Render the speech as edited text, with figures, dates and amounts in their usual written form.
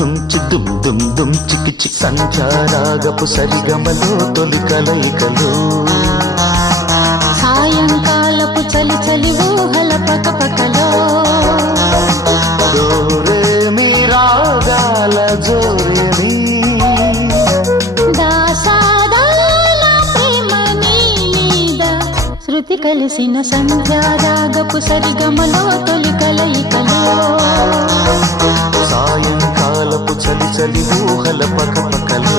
దుమ్ దుమ్ దుమ్ చికి చిక్ సంచారాగపు సరిగమలో తొలి కలయికలు సాయంకాలపు చలి చలి ఊహల పకపకలో దోరే మీ రాగాల జోరేని దాసాదాల ప్రేమ నీ మీద శృతి కలిసిన సంధ్యారాగపు సరిగమలో తొలి కలయికలో సాయంకాలపు చలి చలి ఊహల పకపకలో